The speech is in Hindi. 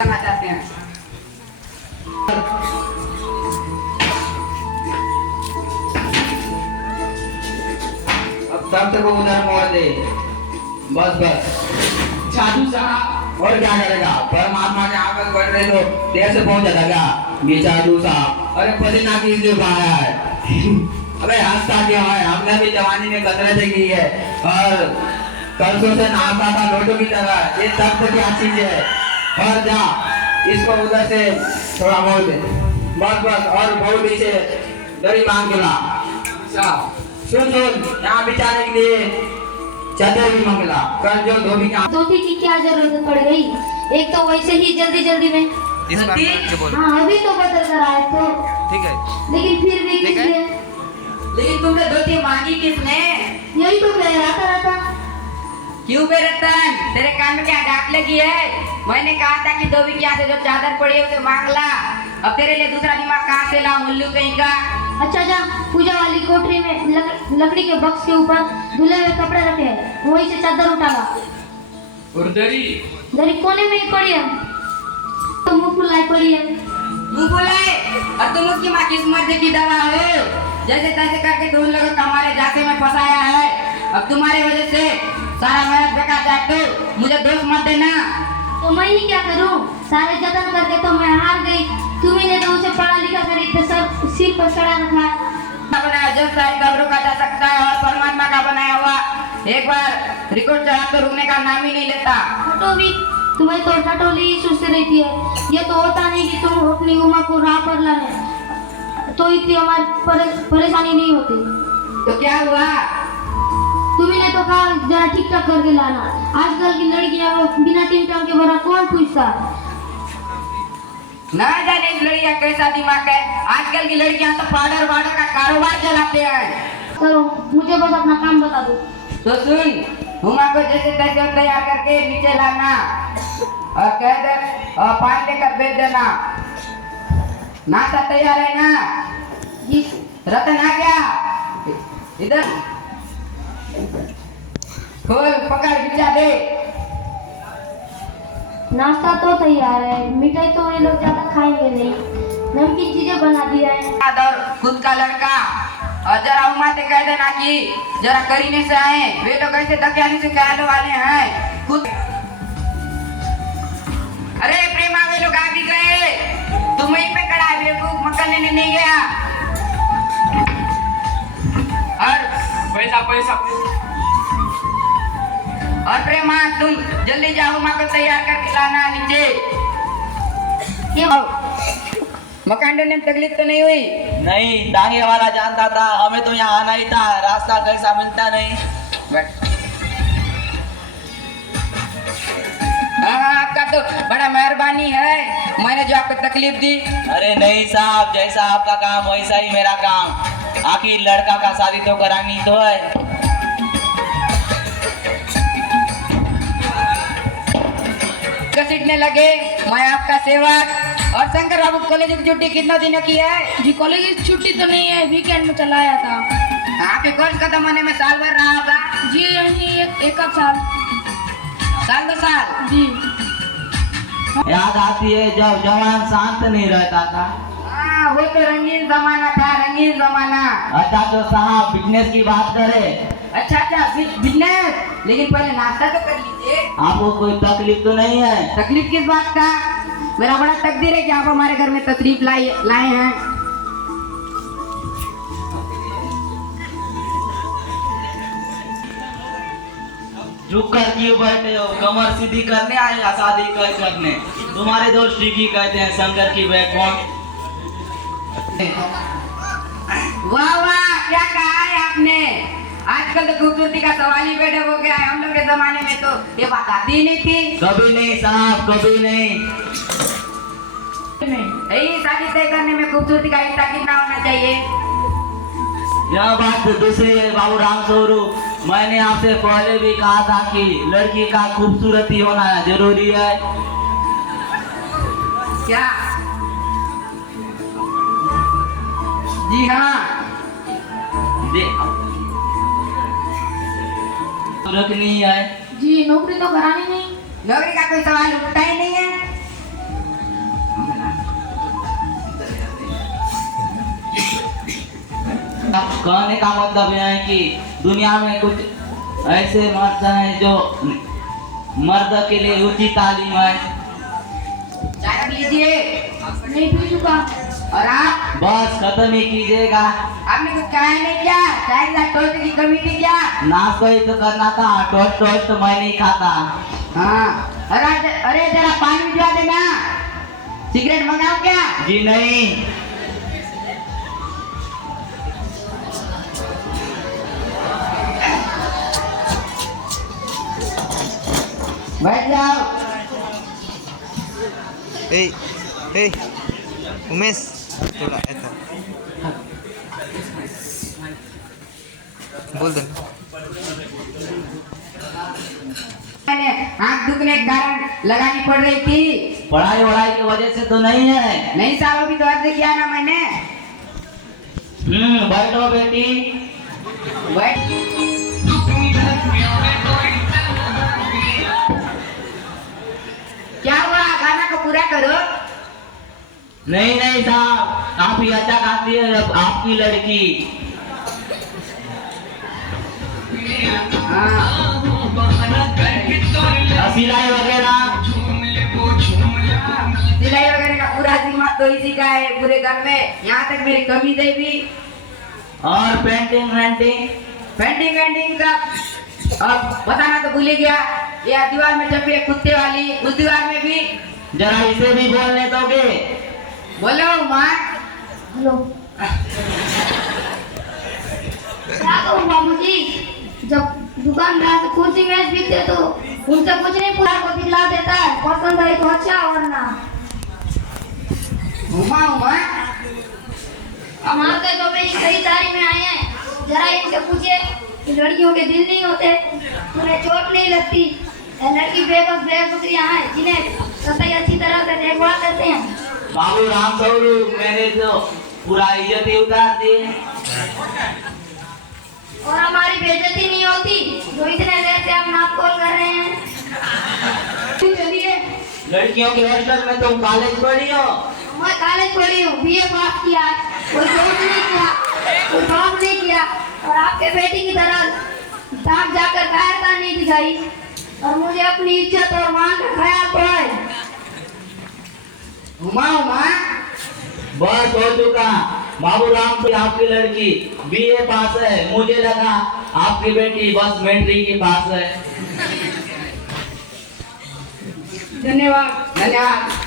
चाहते हैं। अब सब को उधर मोड़ दे। बस बस साधु साहब और क्या करेगा? परमात्मा के आगे बढ़ रहे तो देर से पहुंच जाएगा। ये साधु साहब अरे पसीना किस लिए बहाया है? अबे हंसता क्यों है? हमने भी जवानी में कसरत देखी है और कर्जों से नहाता था लोटो की तरह। ये सब तो क्या चीज है? और जा इसको उधर से थोड़ा मोड़ दे। बस बस और बहुत पीछे दरी मांग के ला। सुन सुन यहाँ बिछाने के लिए चादर भी मंगला कर जो धोबी का। धोती की क्या जरूरत पड़ गई? एक तो वैसे ही जल्दी जल्दी में इस बार मैं बोल हाँ अभी तो बदल कर आए तो ठीक है। लेकिन फिर भी ठीक है। किसने? लेकिन तुमने धोती मांगी किसने? यही तो कह रहा था क्यों बे रतन तेरे कान में क्या डाक लगी है? मैंने कहा था कि धोबी के यहाँ से जो चादर पड़ी है उसे मांग ला। अब तेरे लिए दूसरा दिमाग कहाँ से लाऊं उल्लू कहीं का? अच्छा जा पूजा वाली कोठरी में लकड़ी के बक्स के ऊपर धुले हुए कपड़े रखे हैं, वहीं से चादर उठा ला। और दरी दरी कोने में ही पड़ी है तो मुंह फुलाई पड़ी है। मुंह फुलाए और तुम उसकी माँ किस मर्द की दवा हो? जैसे तैसे करके तुम लोगों को हमारे जाते में फंसाया है। अब तुम्हारी वजह से सारा मेहनत बेकार जाए तो मुझे दोष मत देना। तो मैं ही क्या करूं? सारे जतन करके तो मैं हार गई। तुम्ही ने तो उसे पढ़ा लिखा कर इतने सब सिर पर चढ़ा रखा है। बनाया जो सारी खबरों का जा सकता है और परमात्मा का बनाया हुआ एक बार रिकॉर्ड चढ़ा तो रुकने का नाम ही नहीं लेता। हटो भी, तुम्हें तो टटोली ही सुस्ती रहती है। ये तो होता नहीं कि तुम अपनी उम्र को राह पर लाने तो इतनी हमारी परेशानी नहीं होती। तो क्या हुआ? तुम्ही तो कहा जरा ठीक ठाक करके लाना। आजकल की लड़कियां बिना टिम टाम के बड़ा कौन पूछता है? ना जाने इस लड़कियां कैसा दिमाग है। आजकल की लड़कियां तो पाउडर वाउडर का कारोबार चलाते हैं। करो, मुझे बस अपना काम बता दो। तो सुन, हुमा को जैसे तैसे तैयार करके नीचे लाना और कह दे और पानी लेकर भेज देना। नाश्ता तैयार है ना? जी रतन आ गया इधर खोल पकड़ बिछा दे। नाश्ता तो तैयार है, मिठाई तो ये लोग ज्यादा खाएंगे नहीं, नमकीन चीजें बना दिया है। और खुद का लड़का और जरा उमा से कह देना कि जरा करीने से आए। वे लोग ऐसे दकियानी से कहने वाले हैं खुद। अरे प्रेमा वे लोग आ भी गए। तुम वहीं पे खड़ा है बेवकूफ, मक्खन लेने नहीं गया। और पैसा पैसा और प्रेमा तुम जल्दी जाओ, उमा को तैयार करके लाना नीचे। क्यों? मकान ढूंढने में तकलीफ तो नहीं हुई? नहीं, दांगे वाला जानता था, हमें तो यहाँ आना ही था, रास्ता कैसा मिलता नहीं। हाँ आपका तो बड़ा मेहरबानी है, मैंने जो आपको तकलीफ दी। अरे नहीं साहब, जैसा आपका काम वैसा ही मेरा काम। आखिर लड़का का शादी तो करानी तो है। घसीटने लगे मैं आपका सेवक। और शंकर बाबू कॉलेज की छुट्टी कितना दिन की है? जी कॉलेज की छुट्टी तो नहीं है, वीकेंड में चला आया था। आपके कोर्स खत्म होने में साल भर रहा होगा? जी यही एक साल। साल 2 साल? जी याद आती है जब जवान शांत नहीं रहता था। हाँ वो तो रंगीन जमाना था, रंगीन जमाना। अच्छा तो साहब बिजनेस की बात करें। अच्छा बिजनेस, लेकिन पहले नाश्ता तो कर लीजिए। आपको कोई तकलीफ तो नहीं है? तकलीफ किस बात का? मेरा बड़ा तकदीर है कि आप हमारे घर में तशरीफ लाए हैं। झुक कर क्यों बैठे हो? कमर सीधी करने आए या शादी करने? तुम्हारे दोस्त ठीक ही कहते हैं, शंकर की बैकबोन। वाह वाह क्या कहा है आपने। आजकल तो खूबसूरती का सवाल ही बेटा हो गया है। हम लोग के जमाने में तो ये बात आती ही नहीं थी। कभी नहीं साहब, कभी नहीं। यही शादी तय करने में खूबसूरती का हिस्सा कितना होना चाहिए? यह बात तो दूसरी है बाबू राम स्वरूप। मैंने आपसे पहले भी कहा था कि लड़की का खूबसूरती होना जरूरी है। क्या? जी हाँ। रखनी है। जी नौकरी तो करानी नहीं। नौकरी का कोई सवाल उठता ही नहीं है। कहने का मतलब यह है कि दुनिया में कुछ ऐसे मर्द हैं जो मर्द के लिए उचित तालीम है। चाय लीजिए। नहीं पी चुका। और आप बस खत्म ही कीजिएगा। आपने कुछ खाया नहीं क्या? चाय के साथ टोस्ट की कमी थी क्या? नाश्ता ही तो करना था, टोस्ट टोस्ट मैं नहीं खाता। हाँ। अरे जरा पानी भिजवा देना। सिगरेट मंगाओ क्या? जी नहीं। बैठ जाओ। ए ए उमेश थोड़ा ऐसा बोल दे। मैंने आँख दुखने के कारण लगानी पड़ रही थी। पढ़ाई वढ़ाई की वजह से तो नहीं है। नहीं साहब, अभी तो अर्ज किया ना मैंने। बैठो बेटी। बैठ। क्या हुआ? गाना को पूरा करो। नहीं नहीं साहब, आप ही अच्छा गाती है आपकी लड़की। हाँ। सिलाई वगैरह सिलाई वगैरह का पूरा जिम्मा तो इसी का है पूरे घर में। यहाँ तक मेरी कमी दे भी। और पेंटिंग वेंटिंग पेंटिंग वेंटिंग का अब बताना तो भूल ही गया। ये दीवार में छपी है कुत्ते वाली, उस दीवार में भी। जरा इसे भी बोलने दोगे? बोलो माँ। हेलो। क्या कहूँ बाबूजी, जब दुकानदार से कुर्सी मेज बिकते तो उनसे कुछ नहीं पूरा को दिला देता है, पसंद है तो अच्छा वरना उमा उमा हमारे तो मेरी खरीदारी में आए हैं, जरा इनसे पूछिए कि लड़कियों के दिल नहीं होते, उन्हें चोट नहीं लगती। लड़की बेबस बेबुकरियां हैं जिन्हें सही अच्छी तरह से देखभाल करते हैं। बाबू राम सौरू मेरे तो पूरा इज्जत ही उतार दी। और हमारी बेइज्जती नहीं होती जो इतने देर से हम नाम कॉल कर रहे हैं। चलिए। लड़कियों के हॉस्टल में तुम कॉलेज पढ़ी हो? मैं कॉलेज पढ़ी हूँ, बीए पास किया, कोई जॉब नहीं किया, कोई जॉब नहीं किया, और आपके बेटी की तरह दांत जाकर कायरता नहीं दिखाई। और मुझे अपनी इज्जत और मान का ख्याल तो है। उमा उमा बस हो चुका। बाबू राम से आपकी लड़की बीए पास है, मुझे लगा आपकी बेटी बस मैट्रिक की पास है। धन्यवाद धन्यवाद।